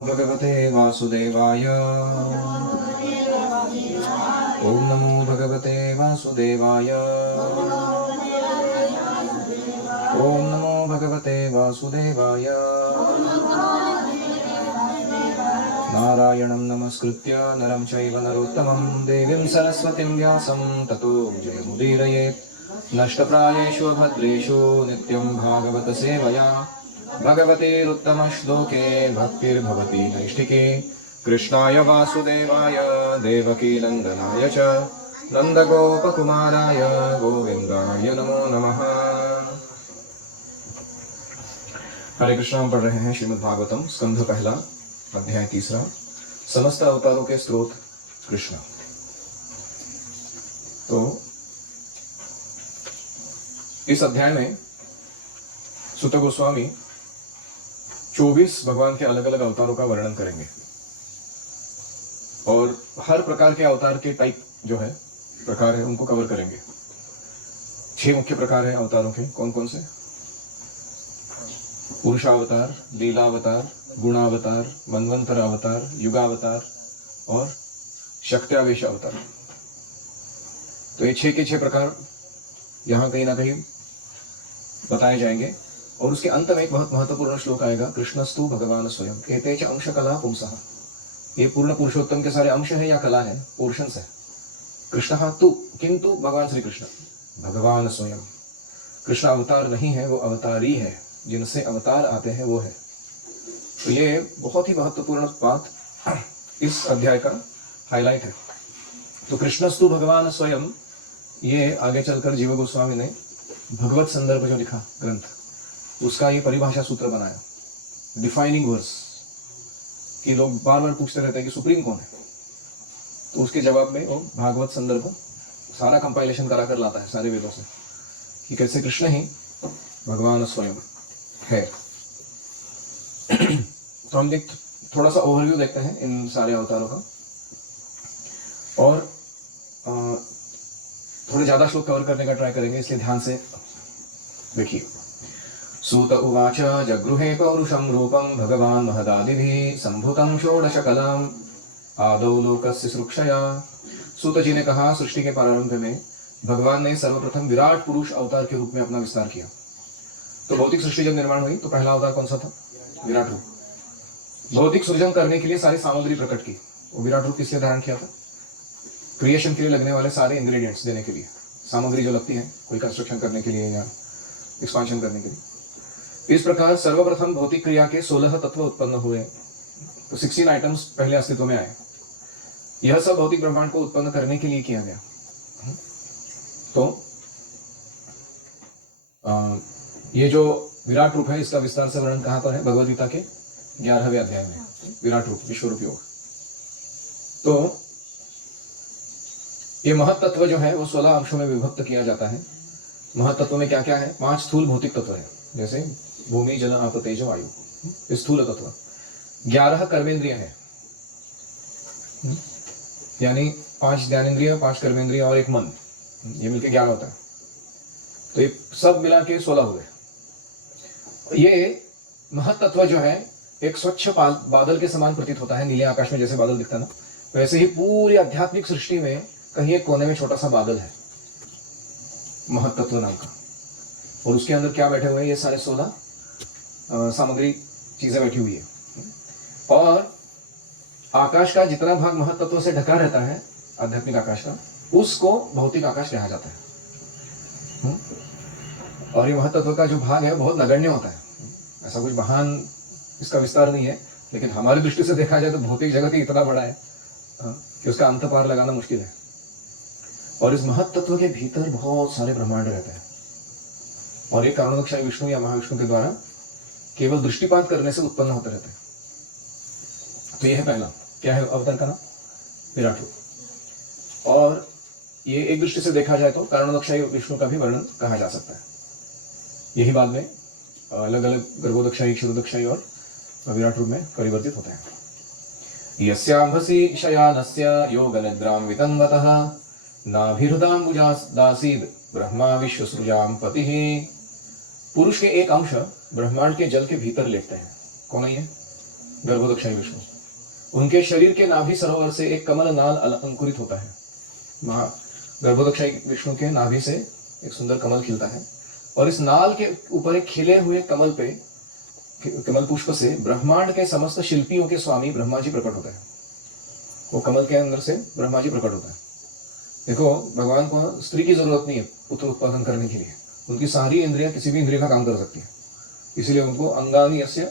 भगवते वासुदेवाय। ओम नमो भगवते वासुदेवाय। ओम नमो भगवते वासुदेवाय। नारायणं नमस्कृत्य नरं चैव नरोत्तमं देवीं सरस्वतीं व्यासं ततो जयमुदीरयेत्। नष्टप्रायेषु भद्रेषु नित्यं भागवत सेवया भगवतेरुत्तमश्लोके भक्तिर्भवति नैष्ठिके। कृष्णाय वासुदेवाय देवकी नन्दनाय च नन्दगोपकुमाराय गोविन्दाय नमो नमः। हरे कृष्णा। हम पढ़ रहे हैं श्रीमद् भागवतम स्कंध पहला अध्याय तीसरा, समस्त अवतारों के स्रोत कृष्ण। तो इस अध्याय में सुत गोस्वामी 24 भगवान के अलग अलग अवतारों का वर्णन करेंगे और हर प्रकार के अवतार के टाइप जो है प्रकार है उनको कवर करेंगे। 6 मुख्य प्रकार है अवतारों के। कौन कौन से? पुरुषावतार, लीलावतार, गुणावतार, मनवंतर अवतार, युगावतार और शक्त्यावेश अवतार। तो ये 6 के 6 प्रकार यहाँ कहीं ना कहीं बताए जाएंगे और उसके अंत में एक बहुत महत्वपूर्ण श्लोक आएगा, कृष्णस्तु भगवान स्वयं एते च अंश कला पुंसः। ये पूर्ण पुरुषोत्तम के सारे अंश है या कला है, पोर्शंस है। कृष्ण तु किंतु भगवान श्री कृष्ण भगवान स्वयं। कृष्ण अवतार नहीं है, वो अवतारी है, जिनसे अवतार आते हैं वो है। तो ये बहुत ही महत्वपूर्ण बात इस अध्याय का हाईलाइट है। तो कृष्णस्तु भगवान स्वयं, ये आगे चलकर जीव गोस्वामी ने भगवत संदर्भ जो लिखा ग्रंथ, उसका ये परिभाषा सूत्र बनाया, डिफाइनिंग वर्स। कि लोग बार बार पूछते रहते हैं कि सुप्रीम कौन है, तो उसके जवाब में वो भागवत संदर्भ सारा कंपाइलेशन करा कर लाता है सारे वेदों से कि कैसे कृष्ण ही भगवान स्वयं है। तो हम थोड़ा सा ओवरव्यू देखते हैं इन सारे अवतारों का और थोड़े ज्यादा श्लोक कवर करने का ट्राई करेंगे, इसलिए ध्यान से देखिए। सूत उवाच जगृहे पौरुषं रूपं भगवान् महदादिभिः सम्भूतं षोडशकलाम् आदौ लोकस्य सृक्षया। सूत जी ने कहा, सृष्टि के प्रारंभ में भगवान ने सर्वप्रथम विराट पुरुष अवतार के रूप में अपना विस्तार किया। तो भौतिक सृष्टि जब निर्माण हुई तो पहला अवतार कौन सा था? विराट रूप। भौतिक सृजन करने के लिए सारी सामग्री प्रकट की। वो विराट रूप किस लिए धारण किया था? क्रिएशन के लिए लगने वाले सारे इंग्रेडिएंट्स देने के लिए, सामग्री जो लगती है कोई कंस्ट्रक्शन करने के लिए या एक्सपांशन करने के लिए। इस प्रकार सर्वप्रथम भौतिक क्रिया के 16 तत्व उत्पन्न हुए। तो 16 आइटम्स पहले अस्तित्व में आए। यह सब भौतिक ब्रह्मांड को उत्पन्न करने के लिए किया गया। तो ये जो विराट रूप है, इसका विस्तार से वर्णन कहां पर है? भगवद गीता के 11वें अध्याय में, विराट रूप विश्वरूप योग। तो ये महत्त्व जो है वो 16 अंशों में विभक्त किया जाता है। महत्त्व में क्या क्या है? 5 स्थूल भौतिक तत्व है, जैसे भूमि, जल, आप, तेज, वायु, स्थूल तत्व। 11 कर्मेंद्रिय है, यानी 5 ज्ञानेंद्रिय, 5 कर्मेंद्रिय और एक मन, ये मिलके 11 होता है। तो ये सब मिला के 16 हुए। ये महत्त्व जो है एक स्वच्छ बादल के समान प्रतीत होता है। नीले आकाश में जैसे बादल दिखता है ना, वैसे ही पूरी आध्यात्मिक सृष्टि में कहीं एक कोने में छोटा सा बादल है, महत्त्व नाम का। और उसके अंदर क्या बैठे हुए हैं? ये सारे 16 सामग्री चीजें बैठी हुई है। और आकाश का जितना भाग महत्त्व से ढका रहता है, आध्यात्मिक आकाश का, उसको भौतिक आकाश कहा जाता है। और ये महत्त्व का जो भाग है बहुत नगण्य होता है, ऐसा कुछ महान इसका विस्तार नहीं है, लेकिन हमारी दृष्टि से देखा जाए तो भौतिक जगत ही इतना बड़ा है कि उसका अंत पार लगाना मुश्किल है। और इस महत्त्व के भीतर बहुत सारे ब्रह्मांड रहते हैं और ये कारणोदक्षाई विष्णु या महाविष्णु के द्वारा केवल दृष्टिपात करने से उत्पन्न होते रहते हैं। तो यह है पहला, क्या है अवतार का नाम? विराट रूप। और ये एक दृष्टि से देखा जाए तो कारणोदक्षाई विष्णु का भी वर्णन कहा जा सकता है। यही बाद में अलग अलग गर्भोदक्षाई, क्षीरोदक्षाई और विराट रूप में परिवर्तित होते हैं। यस्यांभसी शयानस्य योग निद्रां वितन्वतः नाभिहृदाम्बुजादासीद ब्रह्मा विश्वसृजां पतिः। पुरुष के एक अंश ब्रह्मांड के जल के भीतर लेटते हैं। कौन है ये? गर्भोदकशाही विष्णु। उनके शरीर के नाभि सरोवर से एक कमल नाल अंकुरित होता है। गर्भोदकशाही विष्णु के नाभि से एक सुंदर कमल खिलता है और इस नाल के ऊपर एक खिले हुए कमल पे, कमल पुष्प से ब्रह्मांड के समस्त शिल्पियों के स्वामी ब्रह्मा जी प्रकट होते हैं। वो कमल के अंदर से ब्रह्मा जी प्रकट होता है। देखो, भगवान को स्त्री की जरूरत नहीं है पुत्र उत्पादन करने के लिए। उनकी सारी इंद्रियां किसी भी इंद्रिय का काम कर सकती है, इसीलिए उनको अंगानी यस्य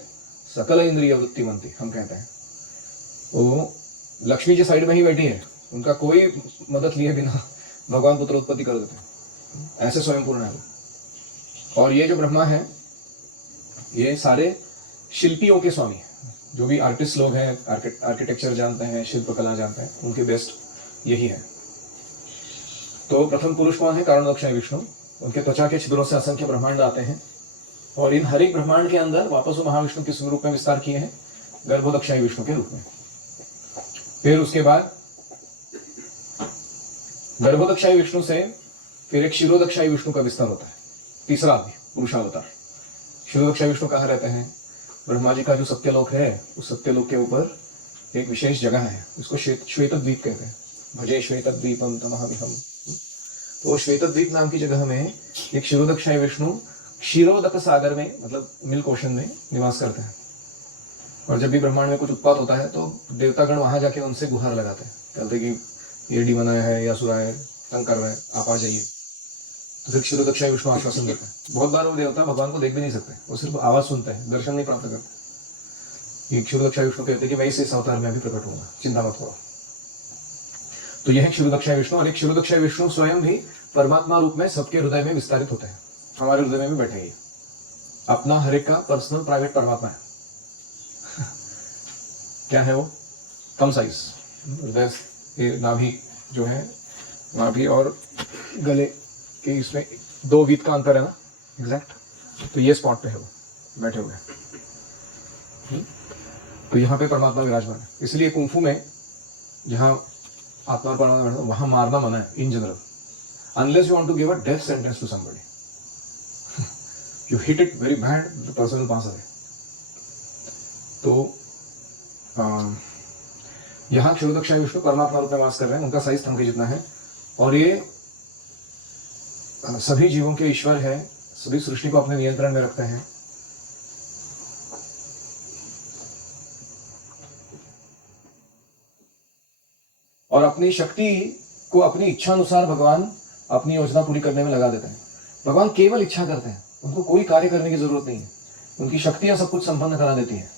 सकल इंद्रिय वृत्तिमंती हम कहते हैं। वो लक्ष्मी जी साइड में ही बैठी है, उनका कोई मदद लिए बिना भगवान पुत्र उत्पत्ति कर देते हैं, ऐसे स्वयं पूर्ण है। और ये जो ब्रह्मा है, ये सारे शिल्पियों के स्वामी, जो भी आर्टिस्ट लोग हैं, आर्किटेक्चर जानते हैं, शिल्पकला जानते हैं, उनके बेस्ट यही है। तो प्रथम पुरुष कौन है? कारणोदकशाही विष्णु। उनके त्वचा के छिद्रों से असंख्य ब्रह्मांड आते हैं और इन हर एक ब्रह्मांड के अंदर वापस वो महाविष्णु किस रूप में विस्तार किए हैं? गर्भोदकशाही विष्णु के रूप में। फिर उसके बाद गर्भोदकशाही विष्णु से फिर एक क्षीरोदकशाही विष्णु का विस्तार होता है, तीसरा आदमी पुरुषावतार। क्षीरोदकशाही विष्णु कहाँ रहते हैं? ब्रह्मा जी का जो सत्यलोक है, उस सत्यलोक के ऊपर एक विशेष जगह है, उसको श्वेत द्वीप कहते हैं। भजे श्वेत द्वीपम तमहमिहम्। तो श्वेत द्वीप नाम की जगह में एक क्षीरोदकशाही विष्णु क्षीरोदक सागर में, मतलब मिल्क ओशन में निवास करते हैं। और जब भी ब्रह्मांड में कुछ उत्पात होता है तो देवतागण वहां जाके उनसे गुहार लगाते हैं, कहते कि ये डीमन है या सुरा है, तंग कर रहे हैं, आप आ जाइए। तो फिर क्षीरोदकशाही विष्णु आश्वासन देते हैं। बहुत बार वो देवता भगवान को देख भी नहीं सकते, वो सिर्फ आवाज सुनते हैं, दर्शन नहीं प्राप्त करते। ये क्षीरोदकशाही विष्णु कहते हैं कि मैं इस अवतार में अभी प्रकट होऊंगा, चिंता मत करो। तो यह है क्षीरोदकशाही विष्णु। और एक क्षीरोदकशाही विष्णु स्वयं भी परमात्मा रूप में सबके हृदय में विस्तारित होते हैं। हमारे हृदय में भी बैठेगी, अपना हर एक का पर्सनल प्राइवेट परमात्मा है। क्या है वो? कम साइज हृदय, नाभि जो है, नाभि और गले के इसमें 2 वीत का अंतर है ना, एग्जैक्ट। तो ये स्पॉट पे है वो बैठे हुए। तो यहाँ पे परमात्मा विराजमान है। इसलिए कुंफू में जहाँ आत्मा और परमात्मा वहां मारना मना है in general, unless you want to give a death sentence to somebody. You hit it very bad, the person will pass away. तो यहाँ क्षीरोदकशाही विष्णु परमात्मा रूप में वास कर रहे हैं। उनका साइज थम के जितना है और ये सभी जीवों के ईश्वर है, सभी सृष्टि को अपने नियंत्रण में रखते हैं। और अपनी शक्ति को अपनी इच्छा अनुसार भगवान अपनी योजना पूरी करने में लगा देते हैं। भगवान केवल इच्छा करते हैं, उनको कोई कार्य करने की जरूरत नहीं है। उनकी शक्तियां सब कुछ संपन्न करा देती हैं।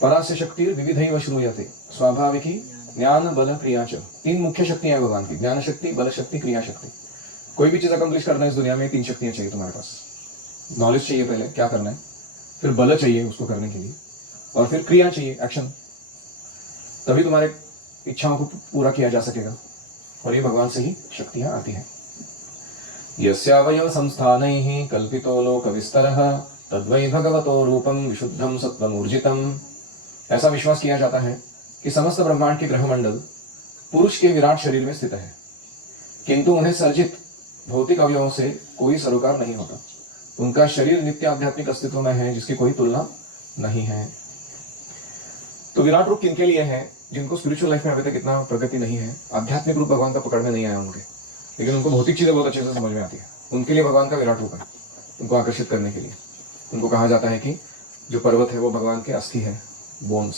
परास्य शक्ति विविधैव श्रूयते स्वाभाविकी ज्ञान बल क्रिया च। 3 मुख्य शक्तियां हैं भगवान की, ज्ञान शक्ति, बल शक्ति, क्रिया शक्ति। कोई भी चीज अकम्प्लिश करना है इस दुनिया में 3 शक्तियां चाहिए तुम्हारे पास। नॉलेज चाहिए पहले क्या करना है, फिर बल चाहिए उसको करने के लिए, और फिर क्रिया चाहिए, एक्शन। तभी तुम्हारे इच्छाओं को पूरा किया जा सकेगा। और ये भगवान से ही शक्तियां आती हैं। यस्यावयव संस्थानैः कल्पितो लोक विस्तरः तद्वै भगवतो रूपम विशुद्धम सत्वमूर्जितम। ऐसा विश्वास किया जाता है कि समस्त ब्रह्मांड के ग्रहमंडल पुरुष के विराट शरीर में स्थित है, किंतु उन्हें सर्जित भौतिक अवयवों से कोई सरोकार नहीं होता। उनका शरीर नित्य आध्यात्मिक अस्तित्व में है, जिसकी कोई तुलना नहीं है। तो विराट रूप किनके लिए है? जिनको स्पिरिचुअल लाइफ में अभी तक इतना प्रगति नहीं है, आध्यात्मिक रूप भगवान का पकड़ में नहीं आया उनके, लेकिन उनको भौतिक चीजें बहुत अच्छे से समझ में आती है, उनके लिए भगवान का विराट रूप है, उनको आकर्षित करने के लिए। उनको कहा जाता है कि जो पर्वत है वो भगवान के अस्थि है, बोन्स।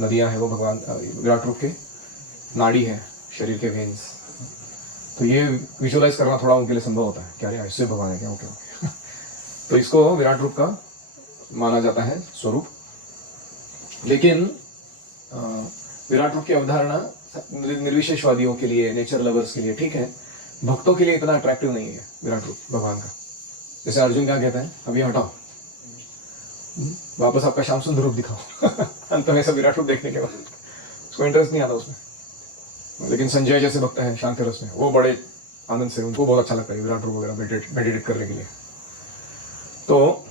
नदियां हैं वो भगवान विराट रूप के नाड़ी है, शरीर के वेन्स। तो ये विजुअलाइज करना थोड़ा उनके लिए संभव होता है, क्या ऐसे भगवान है क्या? Okay okay. तो इसको विराट रूप का माना जाता है स्वरूप। लेकिन विराट रूप की अवधारणा निर्विशेषवादियों के लिए, नेचर लवर्स के लिए ठीक है, भक्तों के लिए इतना अट्रैक्टिव नहीं है विराट रूप भगवान का। जैसे अर्जुन क्या कहता है, अभी हटाओ, वापस आपका श्याम सुंदर रूप दिखाओ। अंत में सब विराट रूप देखने के बाद उसको इंटरेस्ट नहीं आता उसमें। लेकिन संजय जैसे भक्त हैं शांत रस में, वो बड़े आनंद से, उनको बहुत अच्छा लगता है विराट रूप वगैरह मेडिटेट करने के लिए। तो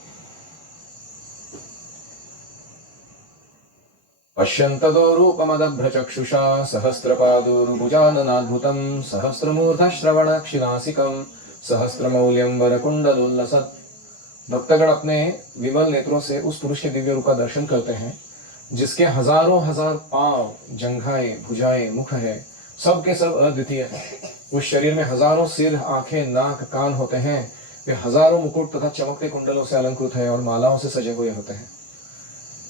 पश्यन्ततो रूपमदभ्रचक्षुषा सहस्रपादोरुभुजाननाद्भुतं सहस्रमूर्धश्रवणक्षिणासिकं सहस्रमौल्यं वरकुण्डलोल्लसत्। भक्तगण अपने विमल नेत्रों से उस पुरुष के दिव्य रूप का दर्शन करते हैं जिसके हजारों हजार पांव, जंघाएं, भुजाएं, मुख है, सब के सब अद्वितीय है। उस शरीर में हजारों सिर, आंखें, नाक, कान होते हैं। वे हजारों मुकुट तथा चमकते कुंडलों से अलंकृत है और मालाओं से सजे हुए होते हैं।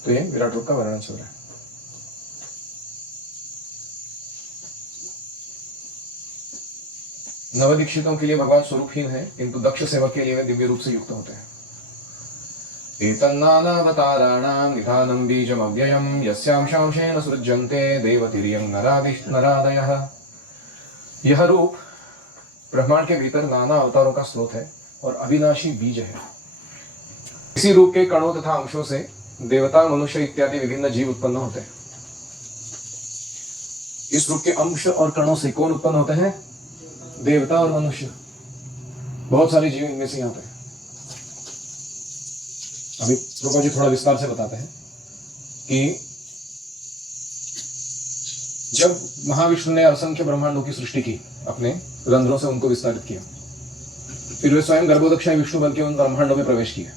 तो ये विराट रूप का वर्णन चल रहा है। नवदीक्षितों के लिए भगवान स्वरूपहीन है, किंतु दक्ष सेवक के लिए वे दिव्य रूप से युक्त होते हैं। एतन्नानावताराणां निधानं बीजमव्ययं यस्यांशांशेन सृज्यन्ते देवतिर्यं नरादयः। यह रूप ब्रह्मांड के भीतर नाना अवतारों का स्रोत है और अविनाशी बीज है। इसी रूप के कणों तथा अंशों से देवता, मनुष्य इत्यादि विभिन्न जीव उत्पन्न होते हैं। इस रूप के अंश और कणों से कौन उत्पन्न होते हैं? देवता और मनुष्य। बहुत सारे जीव इनमें से यहाँ पे। अभी प्रभु जी थोड़ा विस्तार से बताते हैं कि जब महाविष्णु ने असंख्य ब्रह्मांडों की सृष्टि की, अपने रंध्रों से उनको विस्तारित किया, फिर वे स्वयं गर्भोदक्षाई विष्णु बन के उन ब्रह्मांडों में प्रवेश किए।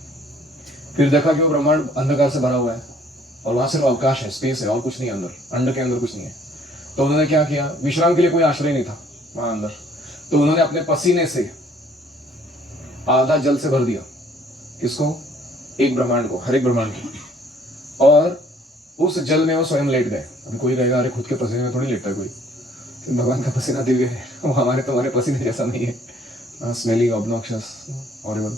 फिर देखा कि वो ब्रह्मांड अंधकार से भरा हुआ है और वहां सिर्फ अवकाश है, स्पेस है और कुछ नहीं, अंदर अंड के अंदर कुछ नहीं है। तो उन्होंने क्या किया? विश्राम के लिए कोई आश्रय नहीं था वहां अंदर, तो उन्होंने अपने पसीने से आधा जल से भर दिया। किसको? एक ब्रह्मांड को, हर एक ब्रह्मांड को। और उस जल में वो स्वयं लेट गए। अभी कोई कहेगा अरे खुद के पसीने में थोड़ी लेटता है कोई, भगवान का पसीना दिव्य है, वो हमारे तुम्हारे पसीने जैसा नहीं है, स्मेलिंग, ऑब्नॉक्शियस, हॉरिबल।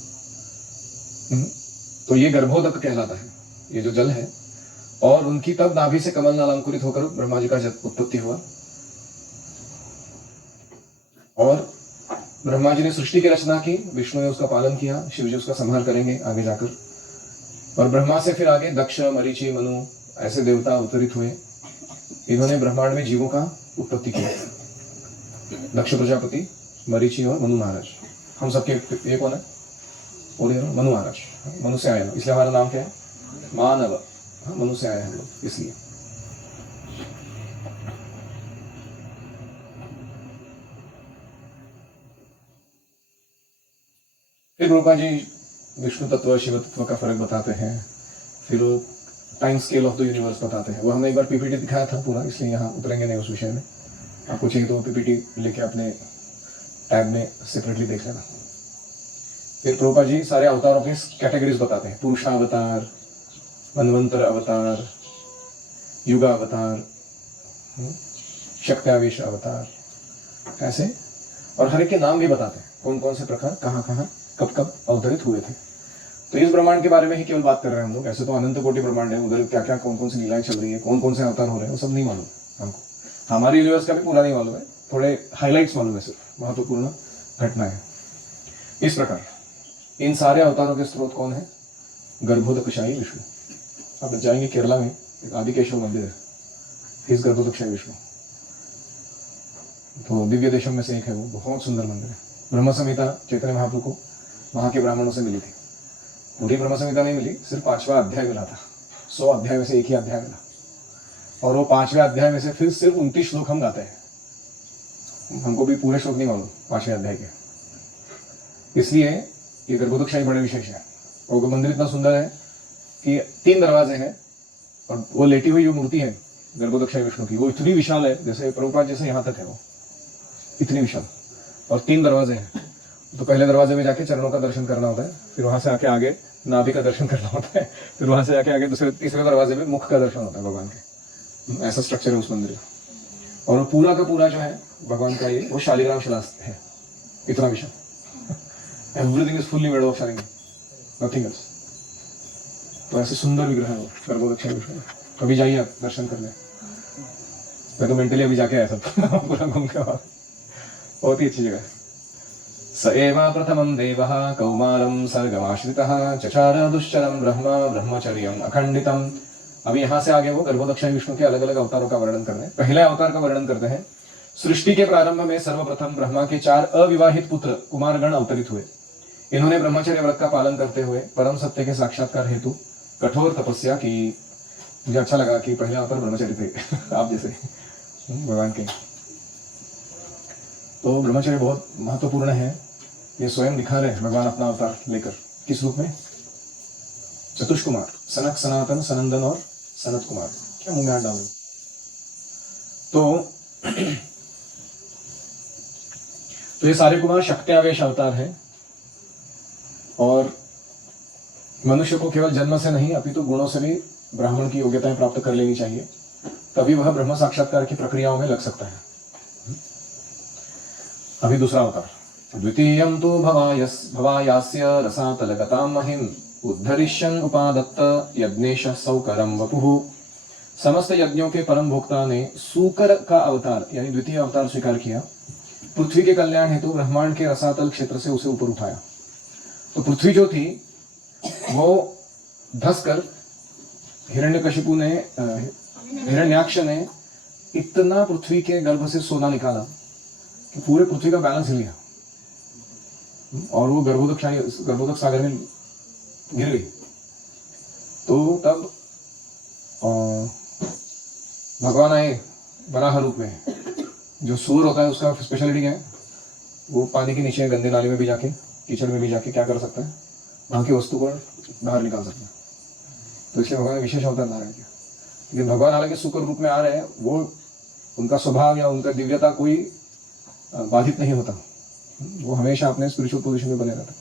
तो ये गर्भोदक कहलाता है, ये जो जल है। और उनकी तब नाभि से कमल नाल अंकुरित होकर ब्रह्मा जी का उत्पत्ति हुआ। और ब्रह्मा जी ने सृष्टि की रचना की, विष्णु ने उसका पालन किया, शिव जी उसका संहार करेंगे आगे जाकर। और ब्रह्मा से फिर आगे दक्ष, मरीचि, मनु ऐसे देवता अवतरित हुए। इन्होंने ब्रह्मांड में जीवों का उत्पत्ति किया। दक्ष प्रजापति, मरीचि और मनु महाराज। हम सबके ये कौन है? मनु महाराज। मनु से आए हम, इसलिए हमारा नाम क्या है? मानव। मनु से आए हम लोग इसलिए। फिर रूपा जी विष्णु तत्व, शिव तत्व का फर्क बताते हैं। फिर वो time scale of the universe बताते हैं। वो हमने एक बार पीपीटी दिखाया था पूरा, इसलिए यहाँ उतरेंगे नहीं उस विषय में। आपको चाहिए तो पीपीटी लेके अपने टैब में सेपरेटली देख लेना। फिर प्रभुपा जी सारे अवतारों के कैटेगरीज बताते हैं। पुरुषावतार, मनवंतर अवतार, युगा अवतार, शक्त्यावेश अवतार, ऐसे। और हर एक के नाम भी बताते हैं, कौन कौन से प्रकार कहाँ कहाँ कब कब अवतरित हुए थे। तो इस ब्रह्मांड के बारे में ही केवल बात कर रहे हैं हम लोग। ऐसे तो अनंत कोटि ब्रह्मांड है, उधर क्या क्या कौन कौन सी लीलाएं चल रही है, कौन कौन से अवतार हो रहे हैं, वो सब नहीं मालूम हमको। हमारी यूनिवर्स का भी पूरा नहीं मालूम है, थोड़े हाइलाइट्स मालूम है, सिर्फ महत्वपूर्ण घटनाएं। इस प्रकार इन सारे अवतारों के स्रोत कौन है? गर्भोदकशाही विष्णु। अब जाएंगे केरला में एक आदिकेशव मंदिर है, इस गर्भोदकशाही विष्णु। तो दिव्य देशों में से एक है वो, बहुत सुंदर मंदिर है। ब्रह्म संहिता चैतन्य महाप्रभु को वहाँ के ब्राह्मणों से मिली थी। पूरी ब्रह्म संहिता नहीं मिली, सिर्फ 5वां अध्याय मिला था। 100 अध्याय में से एक ही अध्याय मिला। और वो 5वें अध्याय में से फिर सिर्फ 29 श्लोक हम गाते हैं। हमको भी पूरे श्लोक नहीं मालूम 5वें अध्याय के। इसलिए ये गर्भोदकशाही बड़े विशेष है। और वो मंदिर इतना सुंदर है कि 3 दरवाजे हैं और वो लेटी हुई जो मूर्ति है गर्भोदकशाही विष्णु की, वो इतनी विशाल है, जैसे प्रभुपाद जैसे यहाँ तक है वो, इतनी विशाल। और 3 दरवाजे हैं। तो पहले दरवाजे में जाके चरणों का दर्शन करना होता है, फिर वहां से आके आगे नाभि का दर्शन करना होता है, फिर वहां से जाके आगे तीसरे दरवाजे में मुख का दर्शन होता है भगवान के। ऐसा स्ट्रक्चर है उस मंदिर का। और पूरा का पूरा जो है भगवान का ये वो शालिग्राम शिला है, इतना विशाल। Everything is fully made of Shaligram, nothing else. तो ऐसे सुंदर विग्रह है वो गर्भोदकशाही विष्णु। कभी जाइए आप दर्शन करने। मैं तो मेंटली अभी जाके आया था पूरा घूम के। बहुत ही अच्छी जगह है। स एव प्रथमं देवः कौमारं सर्गमाश्रितः चचार दुश्चरं ब्रह्मचर्यं अखंडितम्। अभी यहाँ से आगे वो गर्भोदकशाही विष्णु के अलग अलग अवतारों का वर्णन कर रहे हैं। पहले अवतार का वर्णन करते हैं। सृष्टि के प्रारंभ में सर्वप्रथम ब्रह्मा के 4 अविवाहित पुत्र कुमारगण अवतरित हुए। इन्होंने ब्रह्मचर्य व्रत का पालन करते हुए परम सत्य के साक्षात्कार हेतु कठोर तपस्या की। मुझे अच्छा लगा कि पहले अवतार ब्रह्मचर्य थे आप जैसे भगवान के। तो ब्रह्मचर्य बहुत महत्वपूर्ण है। ये स्वयं दिखा रहे हैं भगवान अपना अवतार लेकर। किस रूप में? चतुष्कुमार, सनक, सनातन, सनंदन और सनत कुमार, क्या मुंह में हाथ डाल रहे हो? तो ये सारे कुमार शक्त्यावेश अवतार है, और मनुष्य को केवल जन्म से नहीं अपितु गुणों से भी ब्राह्मण की योग्यताएं प्राप्त कर लेनी चाहिए, तभी वह ब्रह्म साक्षात्कार की प्रक्रियाओं में लग सकता है। अभी दूसरा अवतार, द्वितीयं तो भवायास्य रसातलगतां महिम उद्धरिष्यन् उपादत्त यज्ञेश सौकरम वपुः। समस्त यज्ञों के परम भोक्ता ने सूकर का अवतार यानी द्वितीय अवतार स्वीकार किया। पृथ्वी के कल्याण हेतु ब्रह्मांड के रसातल क्षेत्र से उसे ऊपर उठाया। तो पृथ्वी जो थी वो धसकर हिरण्यकशिपु ने हिरण्याक्ष ने इतना पृथ्वी के गर्भ से सोना निकाला कि पूरे पृथ्वी का बैलेंस हिल गया, और वो गर्भोदक सागर में गिर गई। तो तब भगवान आए वराह रूप में। जो सूर होता है उसका स्पेशलिटी क्या है? वो पानी के नीचे गंदे नाले में भी जाके, कीचड़ में भी जाके क्या कर सकता है? वहां की वस्तु को बाहर निकाल सकता है। तो इसलिए भगवान ने विशेष अवतार धारण किया। लेकिन भगवान हालांकि सूकर रूप में आ रहे हैं, वो उनका स्वभाव या उनका दिव्यता कोई बाधित नहीं होता, वो हमेशा अपने स्पिरिचुअल पोजीशन में बने रहता है।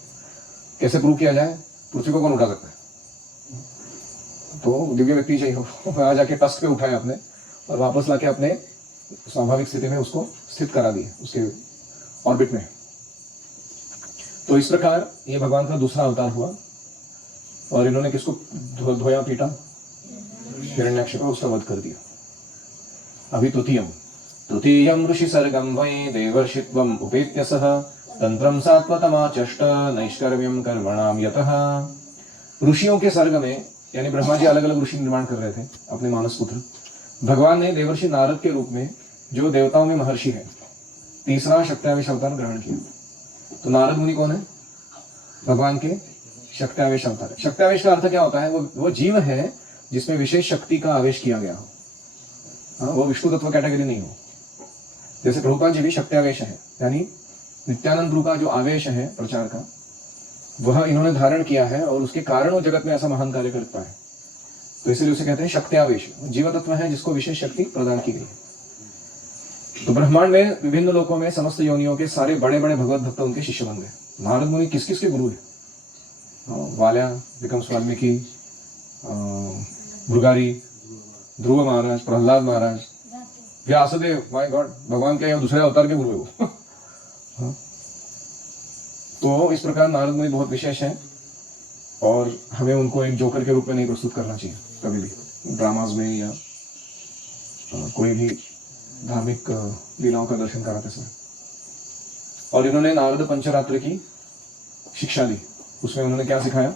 कैसे प्रूव किया जाए? पृथ्वी को कौन उठा सकता है? तो दिव्य व्यक्ति चाहिए हो, वहां जाके टस्ट पे उठाए अपने, और वापस लाके अपने स्वाभाविक स्थिति में उसको स्थित करा दिए उसके ऑर्बिट में। तो इस प्रकार ये भगवान का दूसरा अवतार हुआ, और इन्होंने किसको धोया पीटा? हिरण्याक्ष का, उसका वध कर दिया। अभी तृतीयम ऋषि सर्गम वै देवर्षित्वम उपेत्य सह तंत्रम सात्वतमाचष्ट नैष्कर्म्यम कर्मणाम यतः। ऋषियों के सर्ग में, यानी ब्रह्मा जी अलग अलग ऋषि निर्माण कर रहे थे अपने मानस पुत्र। भगवान ने देवर्षि नारद के रूप में, जो देवताओं में महर्षि है, तीसरा शक्त्यावेश अवतार ग्रहण किया। तो नारद मुनि कौन है? भगवान के शक्त्यावेश अवतार है। शक्त्यावेश का अर्थ क्या होता है? वो जीव है जिसमें विशेष शक्ति का आवेश किया गया हो। हाँ, वो विष्णु तत्व कैटेगरी नहीं हो। जैसे प्रभुपाद जी भी शक्त्यावेश है, यानी नित्यानंद प्रभु का जो आवेश है प्रचार का, वह इन्होंने धारण किया है, और उसके कारण वो जगत में ऐसा महान कार्य कर पाए। तो इसलिए उसे कहते हैं शक्त्यावेश। जीव तत्व है जिसको विशेष शक्ति प्रदान की गई। तो ब्रह्मांड में विभिन्न लोकों में समस्त योनियों के सारे बड़े बड़े भगवत भक्त उनके शिष्य बन गए। नारद मुनि किस किस के गुरु है? वाल्या, विक्रम वाल्मीकि, भृगारी, ध्रुव महाराज, प्रहलाद महाराज, व्यासदेव, माय गॉड, भगवान के दूसरे अवतार के गुरु है वो। तो इस प्रकार नारद मुनि बहुत विशेष है, और हमें उनको एक जोकर के रूप में नहीं प्रस्तुत करना चाहिए कभी भी, ड्रामाज में या कोई भी धार्मिक लीलाओं का दर्शन कराते समय। और इन्होंने नारद पंचरात्र की शिक्षा दी। उसमें उन्होंने क्या सिखाया?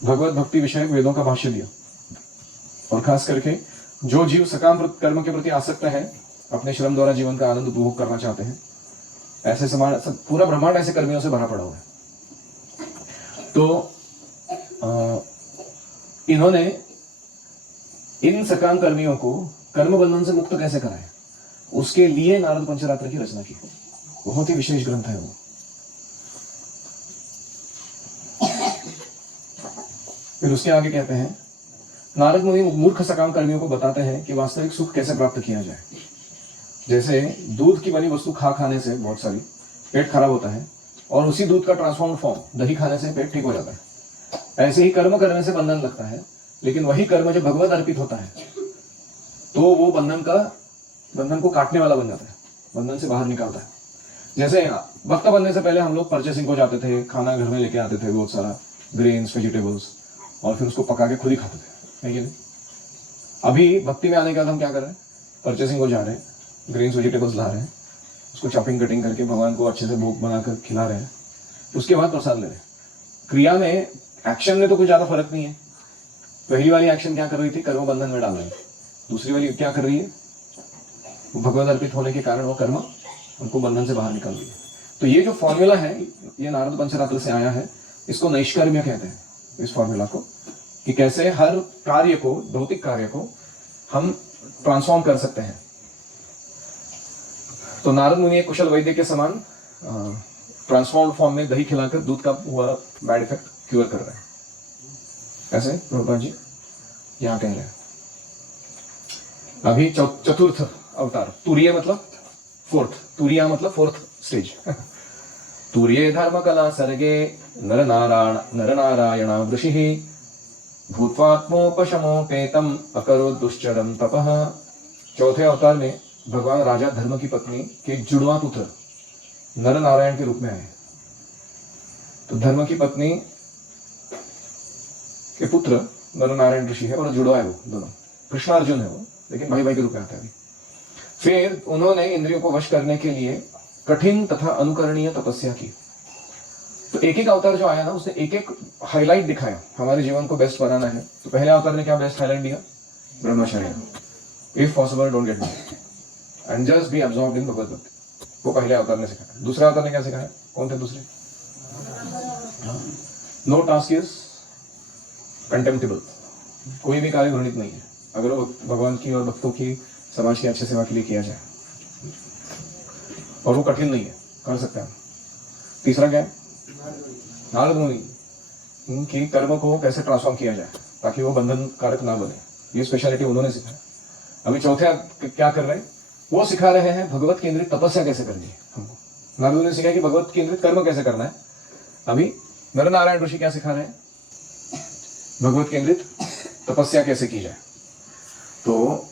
भगवत भक्ति विषयक वेदों का भाष्य दिया। और खास करके जो जीव सकाम कर्म के प्रति आसक्त है, अपने श्रम द्वारा जीवन का आनंद उपभोग करना चाहते हैं, ऐसे समाज, पूरा ब्रह्मांड ऐसे कर्मियों से भरा पड़ा हुआ है। तो इन्होंने इन सकाम कर्मियों को कर्म बंधन से मुक्त कैसे कराए, उसके लिए नारद पंचरात्र की रचना की। बहुत ही विशेष ग्रंथ है वो। फिर उसके आगे कहते हैं, नारद मुनि मूर्ख सकाम कर्मियों को बताते हैं कि वास्तविक सुख कैसे प्राप्त किया जाए। जैसे दूध की बनी वस्तु खाने से बहुत सारी पेट खराब होता है, और उसी दूध का ट्रांसफॉर्म फॉर्म दही खाने से पेट ठीक हो जाता है। ऐसे ही कर्म करने से बंधन लगता है, लेकिन वही कर्म जब भगवत अर्पित होता है तो वो बंधन को काटने वाला बन जाता है, बंधन से बाहर निकालता है। जैसे भक्त बनने से पहले हम लोग परचेसिंग को जाते थे, खाना घर में लेके आते थे, बहुत सारा ग्रेन्स, वेजिटेबल्स, और फिर उसको पका के खुद ही खाते थे, है कि नहीं? अभी भक्ति में आने के बाद हम क्या कर रहे हैं? परचेसिंग को जा रहे हैं, ग्रेन्स वेजिटेबल्स ला रहे हैं, उसको चॉपिंग कटिंग करके भगवान को अच्छे से भोग बनाकर खिला रहे हैं, उसके बाद प्रसाद ले रहे हैं। क्रिया में, एक्शन में तो कुछ ज़्यादा फर्क नहीं है। पहली वाली एक्शन क्या कर रही थी? कर्म बंधन में डाल रही है। दूसरी वाली क्या कर रही है? भगवत अर्पित होने के कारण वो कर्म उनको बंधन से बाहर निकाल रही है। तो ये जो फॉर्मूला है, ये नारद पंचरात्र से आया है। इसको नैष्कर्म्य कहते हैं, इस फॉर्मूला को, कि कैसे हर कार्य को, भौतिक कार्य को हम ट्रांसफॉर्म कर सकते हैं। तो नारद मुनि एक कुशल वैद्य के समान ट्रांसफॉर्म्ड फॉर्म में दही खिलाकर दूध का हुआ बैड इफेक्ट क्योर कर रहे हैं। ऐसे प्रभुपाद जी यहाँ कह रहे हैं। अभी चतुर्थ अवतार, तुरीय मतलब फोर्थ, तुरिया मतलब फोर्थ स्टेज। तुर्ये धर्म कला सर्गे नर नारायण ऋषि भूत्वात्मोपशमोपेतम अकरो दुश्चरम तपः। चौथे अवतार में भगवान राजा धर्म की पत्नी के जुड़वा पुत्र नर नारायण के रूप में आए। तो धर्म की पत्नी के पुत्र नर नारायण ऋषि है और जुड़वा है वो दोनों, कृष्ण अर्जुन है वो, लेकिन भाई भाई के रूप में आता है। फिर उन्होंने इंद्रियों को वश करने के लिए कठिन तथा अनुकरणीय तपस्या की। तो एक एक अवतार जो आया ना, उसने एक एक हाईलाइट दिखाया, हमारे जीवन को बेस्ट बनाना है। तो पहले अवतार ने क्या बेस्ट हाईलाइट दिया? ब्रह्मचर्य। If possible don't get married and just be absorbed in Bhagavat bhakti, वो पहले अवतार ने सिखाया। दूसरे अवतार ने क्या सिखाया? कौन थे दूसरे? नो टास्क इज कंटेम्प्टेबल, कोई भी कार्य घृणित नहीं है अगर वो भगवान की और भक्तों की, समाज की अच्छी सेवा के लिए किया जाए, और वो कठिन नहीं है, कर सकते हैं। तीसरा क्या है? नारद मुनि कि कर्म को कैसे ट्रांसफॉर्म किया जाए ताकि वो बंधन कारक ना बने, ये स्पेशलिटी उन्होंने सिखाया। अभी चौथे क्या कर रहे हैं? वो सिखा रहे हैं भगवत केंद्रित तपस्या कैसे करनी है हमको। नारद ने सिखाया कि भगवत केंद्रित कर्म कैसे करना है। अभी नर नारायण ऋषि क्या सिखा रहे हैं? भगवत केंद्रित तपस्या कैसे की जाए। तो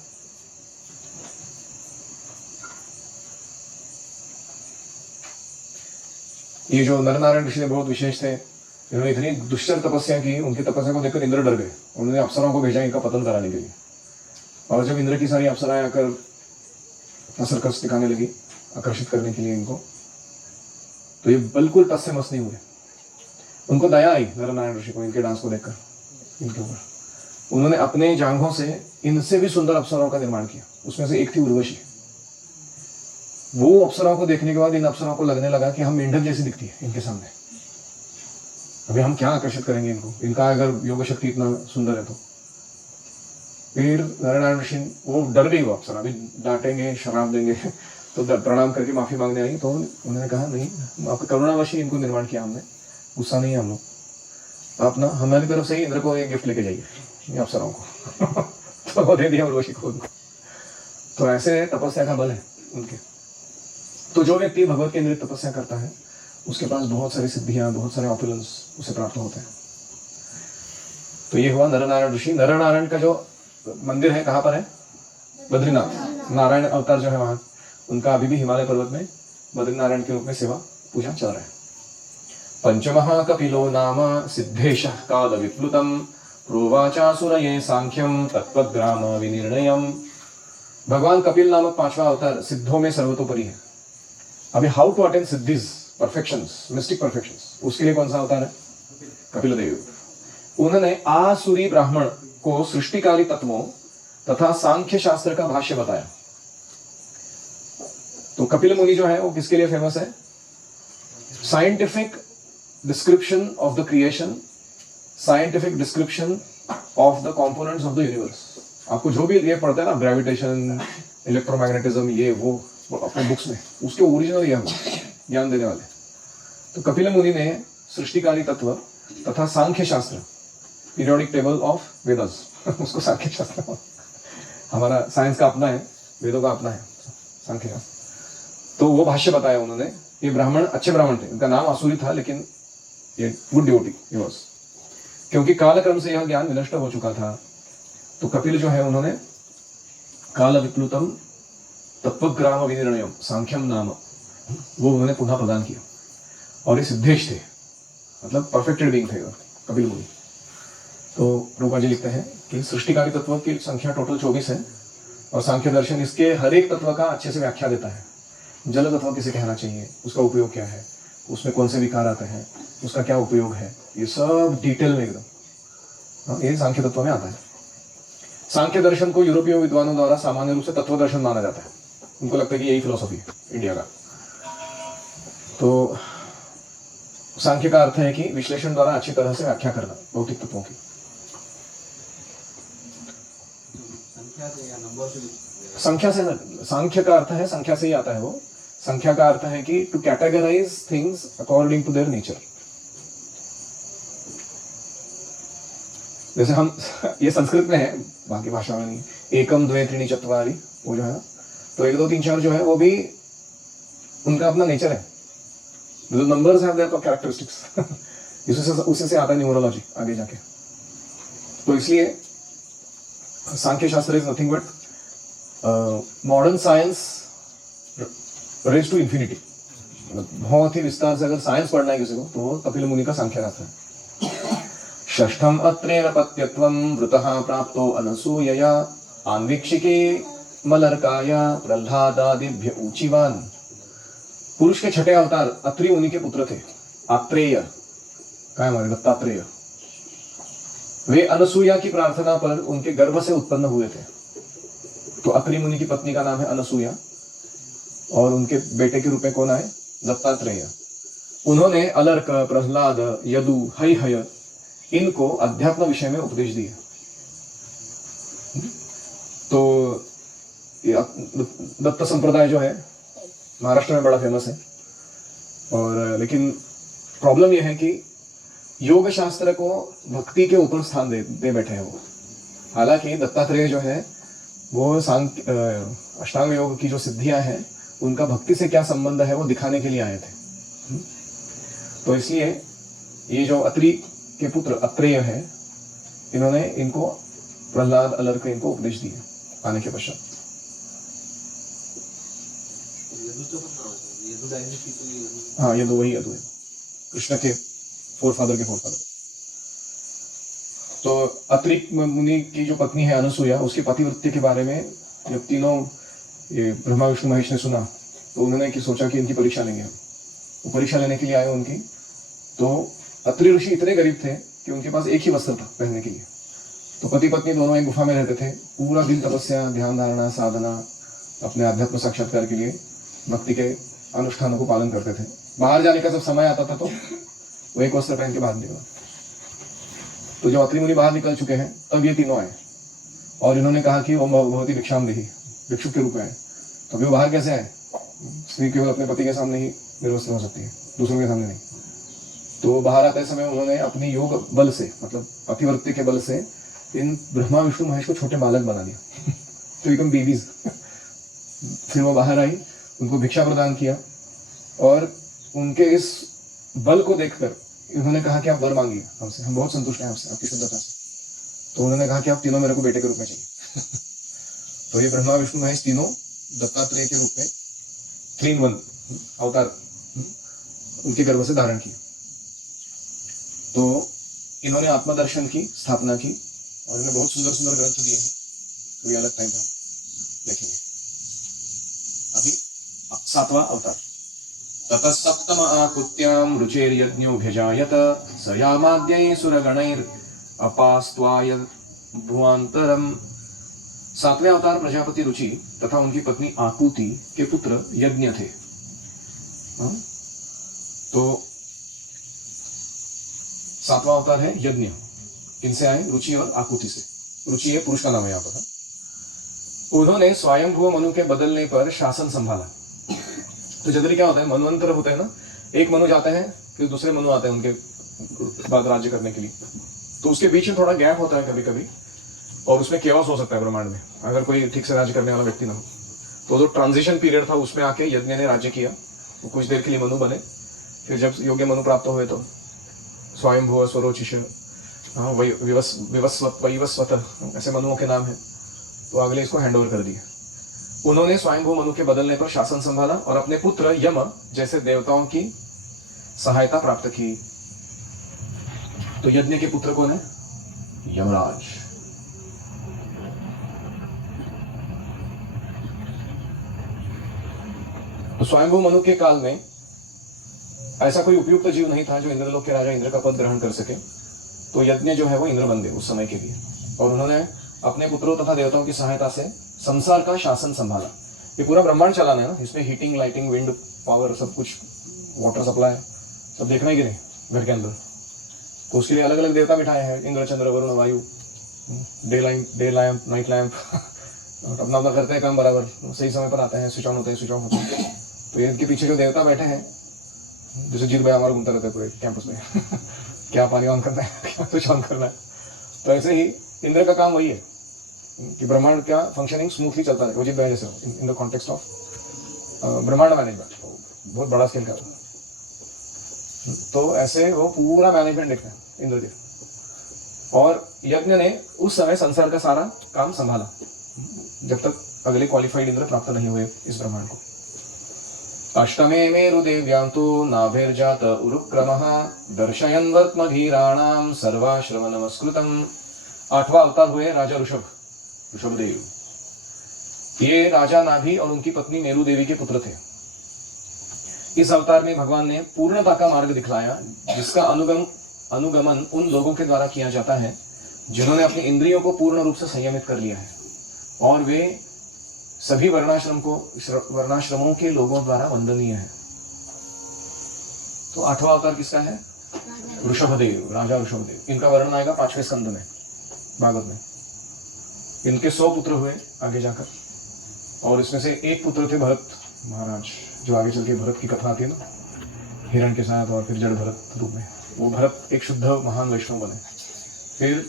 ये जो नर नारायण ऋषि ने बहुत विशेष थे, इन्होंने इतनी दुष्चर तपस्या की, उनकी तपस्या को देखकर इंद्र डर गए। उन्होंने अप्सराओं को भेजा इनका पतन कराने के लिए। और जब इंद्र की सारी अप्सराएं आकर सर्कस दिखाने लगी, आकर्षित करने के लिए इनको, तो ये बिल्कुल टस से मस नहीं हुए। उनको दया आई नर नारायण ऋषि को इनके डांस को देखकर, इनके ऊपर। उन्होंने अपने जांघों से इनसे भी सुंदर अप्सराओं का निर्माण किया। उसमें से एक थी उर्वशी। वो अप्सराओं को देखने के बाद इन अप्सराओं को लगने लगा कि हम मेंढक जैसी दिखती है इनके सामने, अभी हम क्या आकर्षित करेंगे इनको, इनका अगर योग शक्ति इतना सुंदर है तो। फिर नारायण ऋषि वो डर गई, वो अप्सरा अभी डांटेंगे, शराब देंगे, तो प्रणाम करके माफी मांगने आई। तो उन्होंने कहा नहीं, आपकी करुणावशी इनको निर्माण किया हमने, गुस्सा नहीं है हम लोग, तो अपना हमारी तरफ से ही इंद्र को एक गिफ्ट लेके जाइए ये अप्सराओं को। तो वो दे दिया उर्वशी को। तो ऐसे तपस्या का बल है उनके। तो जो व्यक्ति भगवत केंद्रित तपस्या करता है उसके पास बहुत सारी सिद्धियां, बहुत सारे ऑपुलेंस उसे प्राप्त होते हैं। तो ये हुआ नर नारायण ऋषि। नर नारायण का जो मंदिर है कहाँ पर है? बद्रीनाथ। नारायण अवतार जो है वहां, उनका अभी भी हिमालय पर्वत में बद्रीनारायण के रूप में सेवा पूजा चल रहा है। पंचमहा कपिलो नाम सिद्धेश काल विप्लुतम प्रोवाचासुरये सांख्यम तत्वग्राम विनिर्णयम। भगवान कपिल नामक पांचवा अवतार सिद्धों में सर्वतोपरि है। अभी how to attain siddhis, perfections, mystic perfections, उसके लिए कौन सा अवतार है? कपिल देव। उन्होंने आसुरी ब्राह्मण को सृष्टिकारी तत्वों तथा सांख्य शास्त्र का भाष्य बताया। तो कपिल मुनि जो है वो किसके लिए फेमस है? Scientific description of the creation, scientific description of the components of the universe. आपको जो भी ये पढ़ते हैं ना, ग्रेविटेशन, इलेक्ट्रोमैग्नेटिज्म, ये वो अपने बुक्स में, उसके ओरिजिनल ये ज्ञान देने वाले। तो कपिल मुनि ने सृष्टिकारी तत्व तथा सांख्य शास्त्र, पीरियोडिक टेबल ऑफ वेदास, उसको सांख्य शास्त्र, हमारा साइंस का अपना है, वेदों का अपना है सांख्य शास्त्र। तो वो भाष्य बताया उन्होंने। ये ब्राह्मण अच्छे ब्राह्मण थे, उनका नाम आसुरी था लेकिन ये गुड डिवोटी ही वाज, क्योंकि कालक्रम से यह ज्ञान विनष्ट हो चुका था। तो कपिल जो है उन्होंने काल विप्लुतम तत्वग्राम विनिर्णयम सांख्यम नाम, वो उन्होंने पुनः प्रदान किया। और ये सिद्धेश थे, मतलब परफेक्टेड बीइंग थे कपिल मुनि। तो रूपा जी लिखते हैं कि सृष्टिकारी तत्व की संख्या टोटल 24 है और सांख्य दर्शन इसके हर एक तत्व का अच्छे से व्याख्या देता है। जल तत्व किसे कहना चाहिए, उसका उपयोग क्या है, उसमें कौन से विकार आते हैं, उसका क्या उपयोग है, ये सब डिटेल में एकदम ये सांख्य तत्व में आता है। सांख्य दर्शन को यूरोपीय विद्वानों द्वारा सामान्य रूप से तत्व दर्शन माना जाता है। उनको लगता है कि यही फिलोसॉफी है इंडिया का। तो सांख्य का अर्थ है कि विश्लेषण द्वारा अच्छी तरह से व्याख्या करना भौतिक तत्वों की। संख्या से, सांख्य का अर्थ है, संख्या से ही आता है वो। संख्या का अर्थ है कि to categorise things according to their nature. जैसे हम ये संस्कृत में है, बाकी भाषा में नहीं। एकम द्वे त्रीणि चत्वारि, वो जो है, तो 1 2 3 4 जो है वो भी उनका अपना नेचर है। जो नंबर्स हैं देयर कैरेक्टरिस्टिक्स उसी से आता है न्यूमरोलॉजी आगे जाके। तो इसलिए Sankhya shastra is nothing but modern science raise to infinity. बहुत ही विस्तार से अगर साइंस पढ़ना है किसी को तो वो कपिल मुनि का सांख्य शास्त्र है। षष्ठम अत्रेण पत्यत्वं वृतः प्राप्तो अनसूयया आन्वीक्षिके मलर्काया प्रह्लादादिभ्य ऊचिवान। पुरुष के छठे अवतार अत्रि मुनि के पुत्र थे, आत्रेय, काय हमारे दत्तात्रेय। वे अनसूया की प्रार्थना पर उनके गर्भ से उत्पन्न हुए थे। तो अत्रि मुनि की पत्नी का नाम है अनसूया और उनके बेटे के रूप में कौन आए? दत्तात्रेय। उन्होंने अलर्क, प्रह्लाद, यदु, हैहय इनको अध्यात्म विषय में उपदेश दिए। तो दत्त संप्रदाय जो है महाराष्ट्र में बड़ा फेमस है। और लेकिन प्रॉब्लम यह है कि योग शास्त्र को भक्ति के ऊपर स्थान दे बैठे हैं वो। हालांकि दत्तात्रेय जो है वो अष्टांग योग की जो सिद्धियां हैं उनका भक्ति से क्या संबंध है वो दिखाने के लिए आए थे। तो इसलिए ये जो अत्रि के पुत्र अत्रेय है, इन्होंने इनको प्रह्लाद, अलर्क इनको उपदेश दिए आने के पश्चात। हाँ, यदु वही यदु है, कृष्ण के फोरफादर के फोरफादर। तो अत्रि मुनि की जो पत्नी है अनसूया, उसकी पतिव्रत्य के बारे में जब तीनों ये ब्रह्मा विष्णु महेश ने सुना तो उन्होंने सोचा कि इनकी परीक्षा लेंगे हम। वो परीक्षा लेने के लिए आए उनकी। तो अत्रि ऋषि इतने गरीब थे कि उनके पास एक ही वस्त्र था पहनने के लिए। तो पति पत्नी दोनों एक गुफा में रहते थे, पूरा दिन तपस्या, ध्यान धारणा, साधना, अपने आध्यात्म साक्षात्कार के लिए भक्ति के अनुष्ठानों को पालन करते थे। बाहर जाने का जब समय आता था तो वो एक वस्त्र पहन के बाहर निकला। तो जब अत्रि मुनि बाहर निकल चुके हैं तब ये तीनों आए और इन्होंने कहा कि ओम भगवती भिक्षाम देहि, भिक्षुक के रूप में आए। तो वो बाहर कैसे आए? स्त्री केवल अपने पति के सामने ही निर्वस्त्र हो सकती है, दूसरों के सामने नहीं। तो बाहर आते समय उन्होंने अपनी योग बल से, मतलब पतिव्रत्य के बल से, इन ब्रह्मा विष्णु महेश को छोटे बालक बना दिया तो एकदम बेबीज। फिर वो बाहर आई, उनको भिक्षा प्रदान किया और उनके इस बल को देखकर इन्होंने कहा कि आप वर मांगिए हमसे, हम बहुत संतुष्ट हैं आपसे, आपकी शुद्धता से। तो उन्होंने कहा कि आप तीनों मेरे को बेटे के रूप में चाहिए तो ये ब्रह्मा विष्णु महेश तीनों दत्तात्रेय के रूप में 3 in 1 अवतार उनके गर्भ से धारण किए। तो इन्होंने आत्मदर्शन की स्थापना की और इन्हें बहुत सुंदर सुंदर ग्रंथ दिए हैं। तो ये अलग टाइम पे हम देखेंगे। अभी 7वां अवतार। ततः सप्तम आकुत्याम रुचेर्यज्ञोऽभ्यजायत स यामाद्यै सुरगणैर अपास्त्वाय भुवांतरम। 7वें अवतार प्रजापति रुचि तथा उनकी पत्नी आकुति के पुत्र यज्ञ थे। तो 7वां अवतार है यज्ञ। इनसे आए रुचि और आकुति से। रुचि है पुरुष का नाम है यहाँ पर। उन्होंने स्वयंभू मनु के बदलने पर शासन संभाला। तो जनरली क्या होता है, मनवंतर होता है ना, एक मनु जाते हैं फिर दूसरे मनु आते हैं उनके बाद राज्य करने के लिए। तो उसके बीच में थोड़ा गैप होता है कभी कभी और उसमें केओस हो सकता है ब्रह्मांड में, अगर कोई ठीक से राज्य करने वाला व्यक्ति ना हो। तो जो ट्रांजिशन पीरियड था उसमें आके यज्ञ ने राज्य किया। वो कुछ देर के लिए मनु बने, फिर जब योग्य मनु प्राप्त हुए तो स्वयंभुव, स्वरोचिष, विवस्वत, वैवस्वत ऐसे मनुओं के नाम है। तो अगले इसको हैंड ओवर कर दिया। उन्होंने स्वयंभू मनु के बदलने पर शासन संभाला और अपने पुत्र यम जैसे देवताओं की सहायता प्राप्त की। तो यज्ञ के पुत्र कौन है? यमराज। तो स्वयंभू मनु के काल में ऐसा कोई उपयुक्त जीव नहीं था जो इंद्रलोक के राजा इंद्र का पद ग्रहण कर सके। तो यज्ञ जो है वो इंद्र बन गए उस समय के लिए और उन्होंने अपने पुत्रों तथा देवताओं की सहायता से संसार का शासन संभाला। ये पूरा ब्रह्मांड चलाना है ना, इसमें हीटिंग, लाइटिंग, विंड पावर, सब कुछ, वाटर सप्लाई सब देखना ही कि नहीं घर के अंदर। तो उसके लिए अलग अलग देवता बिठाए हैं, इंद्र, चंद्र, वरुण, वायु, डे लैंप, नाइट लैंप अपना अपना करते हैं काम बराबर, सही समय पर आते हैं, स्विच ऑन होते हैं, स्विच ऑफ होते हैं। तो इनके पीछे जो देवता बैठे हैं, जैसे जीत भाई हमारा घूमता रहता है पूरे कैंपस में क्या पानी ऑन करना है, क्या स्विच ऑन करना है। तो ऐसे ही इंद्र का काम वही है कि ब्रह्मांड का फंक्शनिंग स्मूथली चलता रहे, उचित भाई जैसे इन द कॉन्टेक्स्ट ऑफ ब्रह्मांड मैनेजमेंट, बहुत बड़ा स्केल का। तो ऐसे वो पूरा मैनेजमेंट देखते हैं इंद्रदेव, और यज्ञ ने उस समय संसार का सारा काम संभाला जब तक अगले क्वालिफाइड इंद्र प्राप्त नहीं हुए इस ब्रह्मांड को। अष्टमे मेरुदेव्यां तो नाभिर्जात उरुक्रमः दर्शयन् वर्त्मधीराणां सर्वाश्रम नमस्कृतम्। 8वां अवतार हुए राजा ऋषभदेव। ये राजा नाभि और उनकी पत्नी मेरु देवी के पुत्र थे। इस अवतार में भगवान ने पूर्णता का मार्ग दिखलाया, जिसका अनुगमन उन लोगों के द्वारा किया जाता है जिन्होंने अपनी इंद्रियों को पूर्ण रूप से संयमित कर लिया है, और वे सभी वर्णाश्रमों के लोगों द्वारा वंदनीय है। तो 8वां अवतार किसका है? ऋषभदेव, राजा ऋषभदेव। इनका वर्णन आएगा 5वें स्कंद में, भागवत में। इनके 100 पुत्र हुए आगे जाकर, और इसमें से एक पुत्र थे भरत महाराज, जो आगे चल के भरत की कथा आती है ना, हिरण के साथ और फिर जड़ भरत रूप में। वो भरत एक शुद्ध महान वैष्णव बने। फिर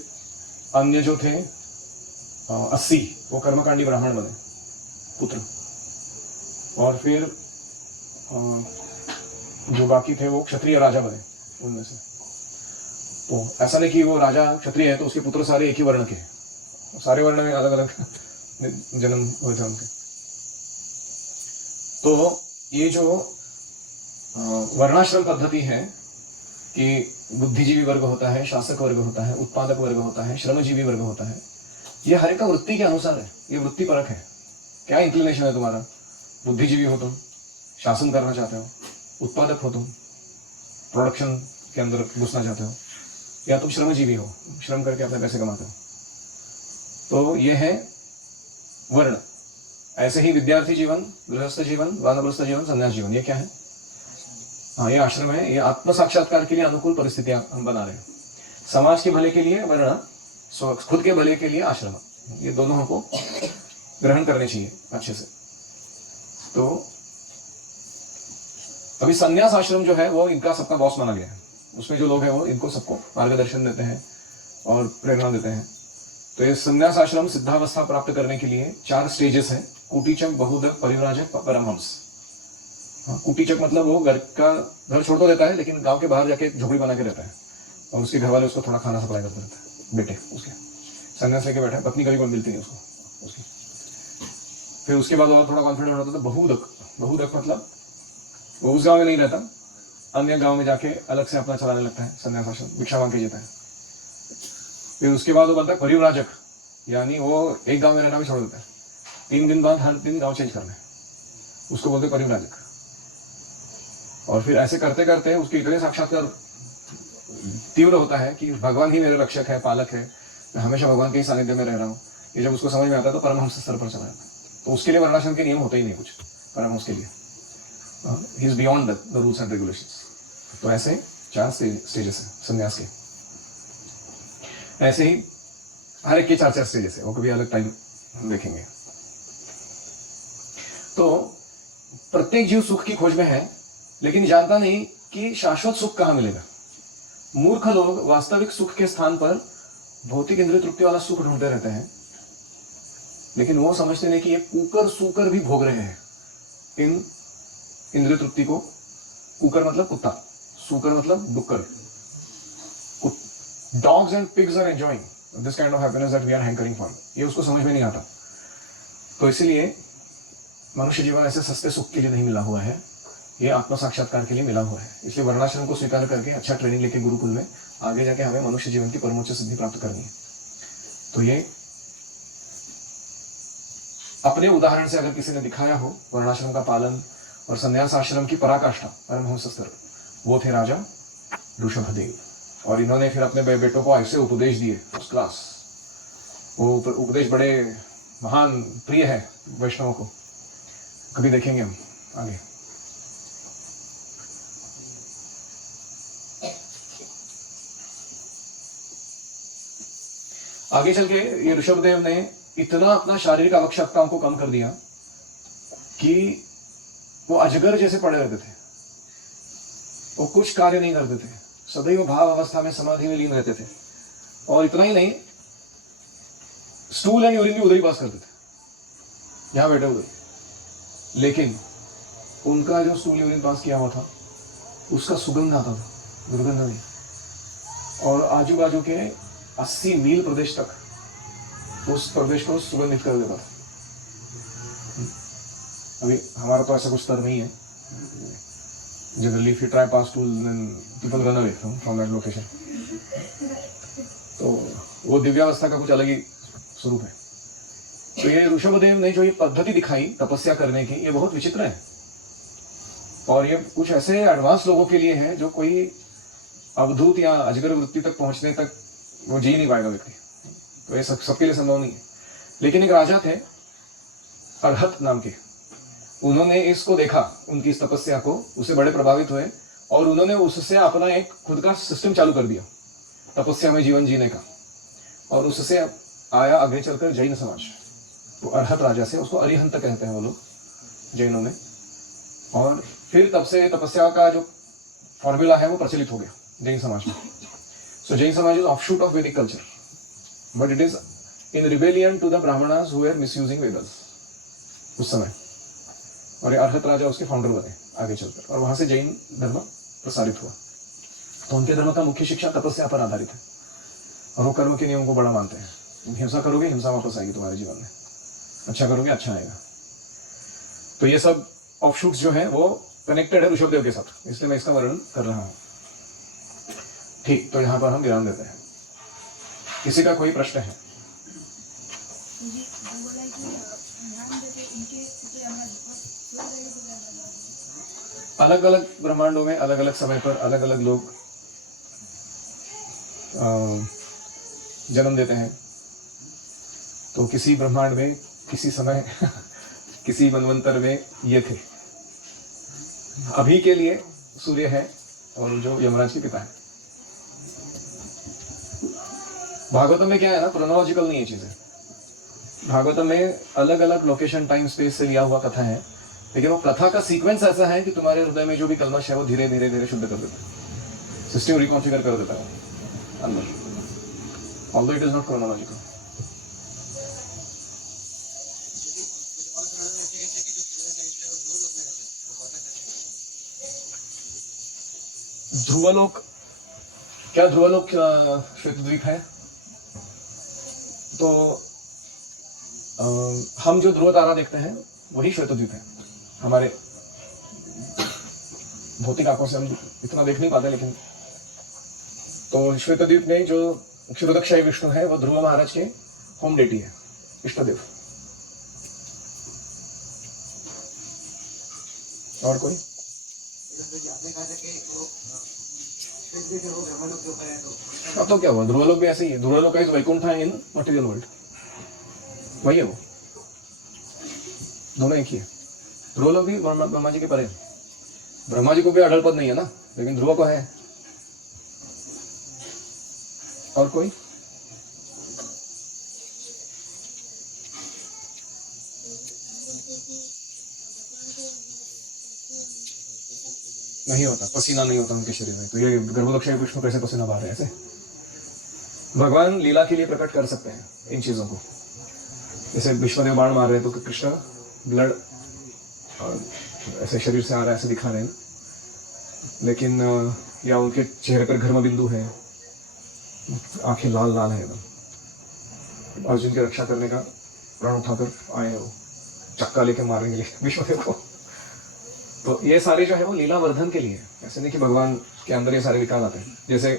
अन्य जो थे 80, वो कर्मकांडी ब्राह्मण बने पुत्र, और फिर जो बाकी थे वो क्षत्रिय राजा बने उनमें से। तो ऐसा नहीं कि वो राजा क्षत्रिय है तो उसके पुत्र सारे एक ही वर्ण के, सारे वर्ण में अलग अलग जन्म हुए थे उनके। तो ये जो वर्णाश्रम पद्धति है कि बुद्धिजीवी वर्ग होता है, शासक वर्ग होता है, उत्पादक वर्ग होता है, श्रमजीवी वर्ग होता है, ये हर एक का वृत्ति के अनुसार है। ये वृत्ति परक है, क्या इंक्लिनेशन है तुम्हारा। बुद्धिजीवी हो तुम, शासन करना चाहते हो, उत्पादक हो तुम, प्रोडक्शन के अंदर घुसना चाहते हो, या तुम श्रमजीवी हो, श्रम करके अपने पैसे कमाते हो। तो ये है वर्ण। ऐसे ही विद्यार्थी जीवन, गृहस्थ जीवन, वानप्रस्थ जीवन, संन्यास जीवन, ये क्या है? हाँ, ये आश्रम है। ये आत्म साक्षात्कार के लिए अनुकूल परिस्थितियां हम बना रहे हैं। समाज के भले के लिए वर्ण, खुद के भले के लिए आश्रम, ये दोनों हमको ग्रहण करने चाहिए अच्छे से। तो अभी संन्यास आश्रम जो है वो इनका सबका बॉस माना गया है। उसमें जो लोग हैं वो इनको सबको मार्गदर्शन देते हैं और प्रेरणा देते हैं। तो ये संन्यास आश्रम सिद्धावस्था प्राप्त करने के लिए 4 स्टेजेस हैं: कुटीचक, बहुदक, परिव्राजक, परमहंस। कुटीचक मतलब वो घर छोड़ तो देता है, लेकिन गांव के बाहर जाके झोपड़ी बना के रहता है, और उसके घर वाले उसको थोड़ा खाना सप्लाई करते रहते हैं, बेटे उसके संन्यास लेके बैठा है, पत्नी कभी कोई मिलती नहीं उसको उसकी। फिर उसके बाद और थोड़ा कॉन्फिडेंट होता था, बहुदक मतलब वो उस गांव में नहीं रहता, अन्य गांव में जाके अलग से अपना चलाने लगता है, संन्यास आश्रम भिक्षा मांग के जीता है। फिर उसके बाद वो बनता है परिव्राजक, यानी वो एक गांव में रहना भी छोड़ देता है, 3 दिन बाद हर दिन गांव चेंज करना है, उसको बोलते परिव्राजक। और फिर ऐसे करते करते उसके इतने साक्षात्कार तीव्र होता है कि भगवान ही मेरे रक्षक है, पालक है, मैं हमेशा भगवान के ही सानिध्य में रह रहा हूँ, ये जब उसको समझ में आता है तो परमहंस स्तर पर चला जाता है। तो उसके लिए वर्णाश्रम के नियम होते ही नहीं कुछ परमहंस के लिए, he is beyond the rules and regulations. तो ऐसे 4 स्टेजेस हैं संन्यास के। ऐसे ही हर एक के 4 स्टेजेस है, वो कभी अलग टाइम देखेंगे। तो प्रत्येक जीव सुख की खोज में है, लेकिन जानता नहीं कि शाश्वत सुख कहां मिलेगा। मूर्ख लोग वास्तविक सुख के स्थान पर भौतिक इंद्रिय तृप्ति वाला सुख ढूंढते रहते हैं, लेकिन वो समझते नहीं कि ये कुकर सूकर भी भोग रहे हैं इन इंद्रिय तृप्ति को। कुकर मतलब कुत्ता, सूकर मतलब डुक्कर। Dogs and pigs are enjoying this kind of happiness that we are hankering for. ये उसको समझ में नहीं आता। तो इसीलिए मनुष्य जीवन ऐसे सस्ते सुख के लिए नहीं मिला हुआ है, ये आत्म साक्षात्कार के लिए मिला हुआ है। इसलिए वर्णाश्रम को स्वीकार करके अच्छा ट्रेनिंग लेके गुरुकुल में आगे जाके हमें मनुष्य जीवन की परमोच्च सिद्धि प्राप्त करनी है। तो ये अपने उदाहरण से अगर किसी ने दिखाया हो वर्णाश्रम का पालन और संन्यास आश्रम की पराकाष्ठा, परमहंस स्तर, वो थे राजा ऋषभदेव। और इन्होंने फिर अपने बेटों को ऐसे उपदेश दिए फर्स्ट क्लास। वो उपदेश बड़े महान प्रिय है वैष्णवों को, कभी देखेंगे हम आगे। आगे चल के ये ऋषभदेव ने इतना अपना शारीरिक आवश्यकताओं को कम कर दिया कि वो अजगर जैसे पड़े रहते थे, वो कुछ कार्य नहीं करते थे, सदैव भाव अवस्था में समाधि में लीन रहते थे। और इतना ही नहीं, स्टूल एंड यूरिन भी उधर ही पास करते थे, यहाँ बैठे हुए। लेकिन उनका जो स्टूल यूरिन पास किया हुआ था उसका सुगंध आता था, दुर्गंध नहीं। और आजू बाजू के 80 मील प्रदेश तक उस प्रदेश को सुगंधित कर देता था। अभी हमारा तो ऐसा कुछ स्तर नहीं है। Generally if you try pass tool then people run away from that location. तो वो दिव्यावस्था का कुछ अलग ही स्वरूप है। तो ये ऋषभदेव ने जो ये पद्धति दिखाई तपस्या करने की, ये बहुत विचित्र है। और ये कुछ ऐसे एडवांस लोगों के लिए है जो कोई अवधूत या अजगर वृत्ति तक पहुंचने तक वो जी नहीं पाएगा व्यक्ति। तो ये सबके लिए संभव नहीं है। लेकिन एक राजा थे अर्हत नाम के, उन्होंने इसको देखा, उनकी इस तपस्या को, उससे बड़े प्रभावित हुए और उन्होंने उससे अपना एक खुद का सिस्टम चालू कर दिया तपस्या में जीवन जीने का। और उससे आया आगे चलकर जैन समाज। तो अर्हत राजा से, उसको अरिहंत कहते हैं वो लोग जैनों में। और फिर तब से तपस्या का जो फॉर्मूला है वो प्रचलित हो गया जैन समाज में। So Jain samaj is offshoot of Vedic culture, but it is in rebellion to the Brahmanas who are misusing Vedas उस समय। और ये अर्हत राजा उसके फाउंडर बने आगे चलकर, और वहां से जैन धर्म प्रसारित हुआ। तो उनके धर्म का मुख्य शिक्षा तपस्या पर आधारित है और वो कर्म के नियम को बड़ा मानते हैं। हिंसा करोगे हिंसा वापस आएगी तुम्हारे जीवन में, अच्छा करोगे अच्छा आएगा। तो ये सब ऑफशूट्स जो हैं वो कनेक्टेड है ऋषभदेव के साथ, इसलिए मैं इसका वर्णन कर रहा हूं। ठीक, तो यहां पर हम विराम देते हैं। किसी का कोई प्रश्न है? अलग अलग ब्रह्मांडों में अलग अलग समय पर अलग अलग लोग जन्म देते हैं। तो किसी ब्रह्मांड में किसी समय किसी मनवंतर में ये थे। अभी के लिए सूर्य है और जो यमराज के पिता है। भागवतम में क्या है ना, क्रोनोलॉजिकल नहीं है चीजें। भागवतम में अलग अलग लोकेशन टाइम स्पेस से लिया हुआ कथा है, लेकिन वो कथा का सीक्वेंस ऐसा है कि तुम्हारे हृदय में जो भी कल्मश है वो धीरे धीरे धीरे शुद्ध कर देता है, सिस्टम रिकॉन्फिगर कर देता है अंदर, although it is not chronological. Dhruvaloka, क्या ध्रुवलोक श्वेतद्वीप है? तो हम जो ध्रुव तारा देखते हैं वही श्वेतद्वीप है। हमारे भौतिक आंखों से हम इतना देख नहीं पाते, लेकिन तो श्वेतद्वीप में जो क्षुरदक्षाई विष्णु है वो ध्रुव महाराज के होम डेटी है, इष्टदेव। और कोई? अब तो क्या हुआ, ध्रुवलोक भी ऐसे ही है। Dhruvaloka is Vaikuntha in material world, वही है वो, दोनों एक ही है। ध्रुवलोक भी ब्रह्मा जी के परे है। ब्रह्मा जी को भी अढ़ल पद नहीं है ना, लेकिन ध्रुव को है। और कोई? नहीं होता, पसीना नहीं होता उनके शरीर में। तो ये गर्भोदक्षाई विष्णु कैसे पसीना बहा रहे हैं? ऐसे भगवान लीला के लिए प्रकट कर सकते हैं इन चीजों को। जैसे विश्वदेव बाण मार रहे हैं तो कृष्ण ब्लड ऐसे शरीर से आ रहा है, ऐसे दिखा रहे हैं। लेकिन या उनके चेहरे पर घर्म बिंदु है, आंखें लाल लाल है एकदम। अर्जुन की रक्षा करने का प्रण उठाकर आए हैं वो, चक्का लेके मारने के लिए विश्वदेव को। तो ये सारे जो है वो लीला वर्धन के लिए, ऐसे नहीं कि भगवान के अंदर ये सारे विकार आते हैं। जैसे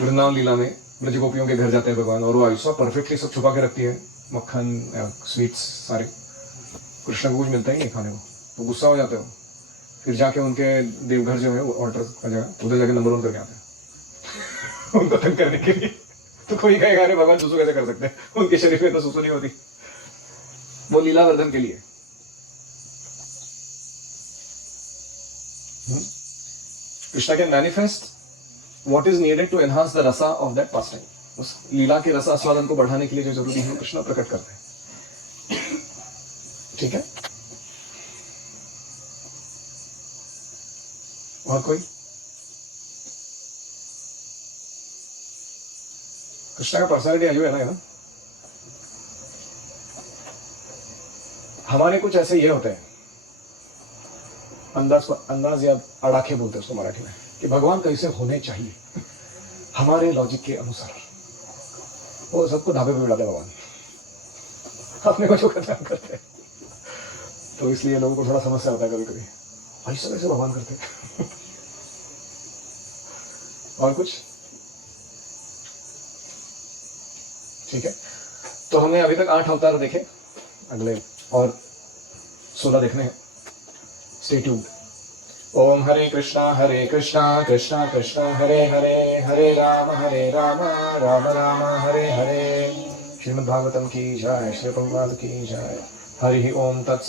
वृंदावन लीला में ब्रज गोपियों के घर जाते हैं भगवान, और वो आयुष्मा परफेक्टली सब छुपा के रखती है, मक्खन स्वीट्स सारे। कृष्ण को कुछ मिलता ही नहीं खाने को, तो गुस्सा हो जाते हो। फिर जाके उनके देवघर जो है वो ऑर्डर का जगह, उधर जाके नंबर 1 करके आते हैं उनको तंग करने के लिए। तो कोई कहेगा अरे भगवान सुसु कैसे कर सकते हैं, उनके शरीर में तो सुसु नहीं होती। वो लीला वर्धन के लिए। Krishna can manifest what is needed to enhance the rasa of that pastime. उस लीला के रसा आस्वादन को बढ़ाने के लिए जो जरूरी है वो कृष्णा प्रकट करते हैं। ठीक है, और कोई? कृष्णा का पर्सनैलिटी अजूब है ना, हमारे कुछ ऐसे ये होते हैं, अंदाज या अड़ाखे बोलते हैं उसको मराठी में, कि भगवान कैसे होने चाहिए हमारे लॉजिक के अनुसार। वो सबको ढाबे पे बिठाते भगवान, अपने को जो करना करते हैं। तो इसलिए लोगों को थोड़ा समस्या होता है कभी कभी, ऐसा कैसे भगवान करते हैं। और कुछ ठीक है। तो हमने अभी तक 8 अवतार देखे, अगले और 16 देखने हैं। Stay tuned. ओम हरे कृष्णा कृष्णा कृष्णा हरे हरे, हरे राम राम राम हरे हरे। श्रीमद्भागवतम की जय, श्री प्रभुपाद की जय। हरि ओम तत्सत।